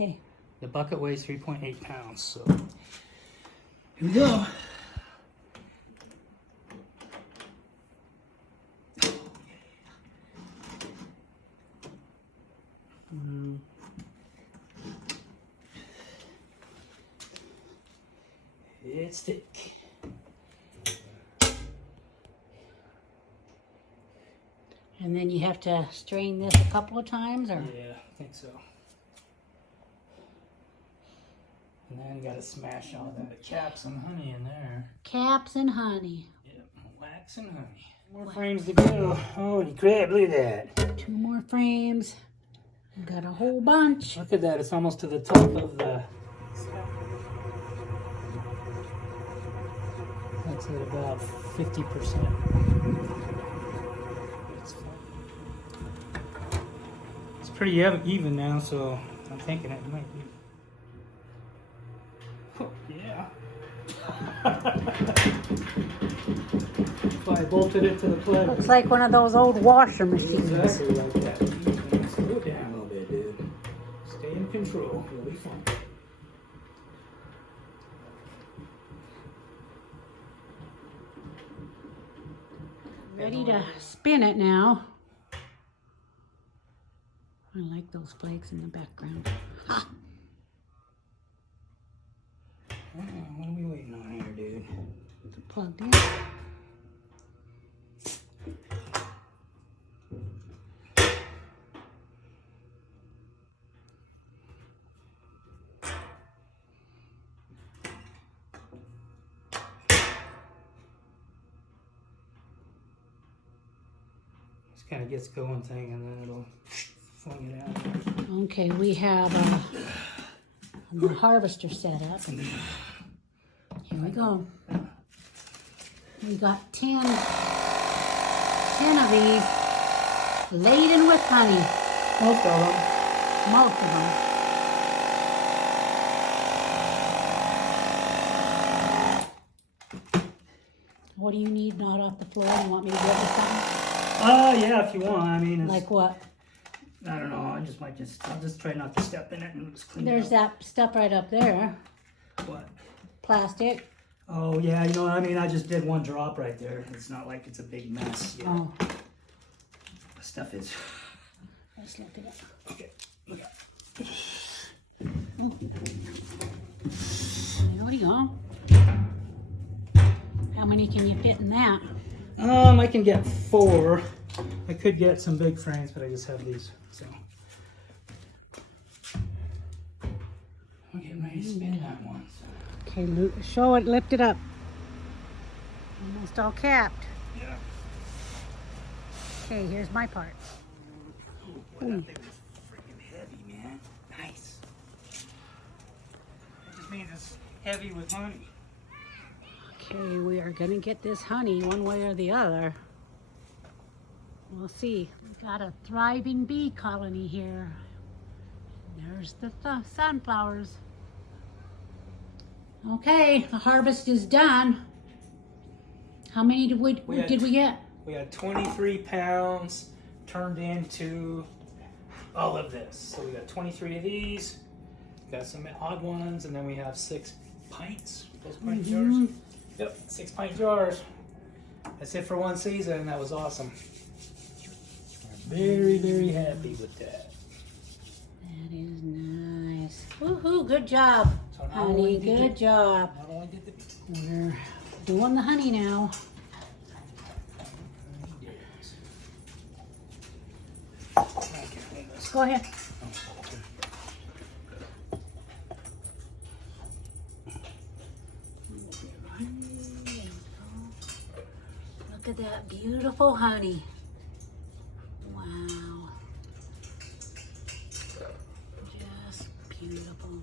Okay. The bucket weighs 3.8 pounds, so here we go. It's thick. And then you have to strain this a couple of times, or? Yeah, I think so. And then gotta smash all that caps and honey in there. Caps and honey. Yep, wax and honey. More frames to go. Holy crap, look at that. 2 more frames. We've got a whole bunch. Look at that, it's almost to the top of the... That's at about 50%. It's pretty even now, so I'm thinking it might be. Oh, yeah. That's why I bolted it to the plug. Looks like one of those old washer machines. Exactly like that. Slow down a little bit, dude. Stay in control. You'll be fine. Ready to spin it now. I like those flakes in the background. Ha! What are we waiting on here, dude? It's plugged in. Just kind of gets going thing and then it'll fling it out. Okay, we have the harvester set up. Here we go. We got 10 of these laden with honey. Most of them. Most of them. What do you need? Not off the floor? You want me to get you something? Yeah, if you want. I mean, it's, Like what? I don't know. I'll just try not to step in it and just clean There's it up. that stuff right up there. What? Plastic. Oh, yeah, you know what I mean? I just did one drop right there. It's not like it's a big mess. Yeah. Oh, The stuff is... let's look it up. Okay, look out. There we go. How many can you fit in that? I can get 4. I could get some big frames, but I just have these, so. I'm getting ready to spin that one. So. Okay, Luke, show it, lift it up. Almost all capped. Yeah. Okay, here's my part. Boy, that thing was freaking heavy, man. Nice. It just means it's heavy with honey. Okay, we are gonna get this honey one way or the other. We'll see. We've got a thriving bee colony here. There's the sunflowers. Okay, the harvest is done. How many did we get? We had 23 pounds turned into all of this. So we got 23 of these, got some odd ones, and then we have 6 pints. Those pint jars. Yep, 6 pint jars. That's it for one season, and that was awesome. I'm very, very happy with that. That is nice. Woohoo, good job, So not honey, only did good job. Not only did the We're doing the honey now. Go ahead. Look at that beautiful honey. Wow. Just beautiful.